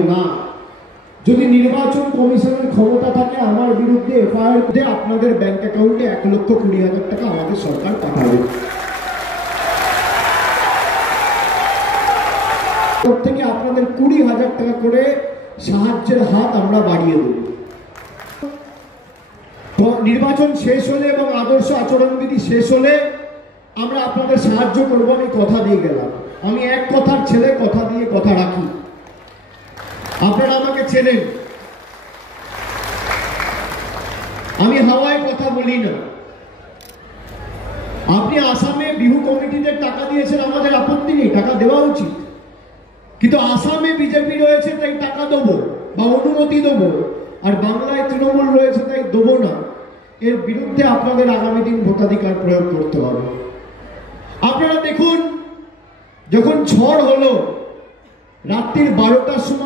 হবে না। যদি নির্বাচন কমিশনের ক্ষমতা থাকে আমার বিরুদ্ধে এফআইআর দিয়ে আপনাদের ব্যাংক অ্যাকাউন্টে 1,20,000 টাকা আমাদের সরকার পাঠাবে। থেকে আপনাদের 20,000 টাকা করে সাহায্যের হাত আমরা বাড়িয়ে দেব। নির্বাচন শেষ হলে এবং আদর্শ আচরণবিধি শেষ হলে আমরা আপনাদের সাহায্য করব, আমি কথা দিয়ে গেলাম। আমি এক কথার ছেলে, কথা দিয়ে কথা রাখি। আপনারা আমাকে চেনেন, আমি হাওয়ায় কথা বলি না। আপনি আসামে বিহু কমিটিদের টাকা দিয়েছেন, আমাদের আপত্তি নেই, টাকা দেওয়া উচিত, কিন্তু আসামে বিজেপি রয়েছে তাই টাকা দেবো বা অনুমতি দেবো, আর বাংলায় তৃণমূল রয়েছে তাই দেবো না। এর বিরুদ্ধে আপনাদের আগামী দিন ভোটাধিকার প্রয়োগ করতে হবে। আপনারা দেখুন, যখন ঝড় হলো রাত্রির 12টার সময়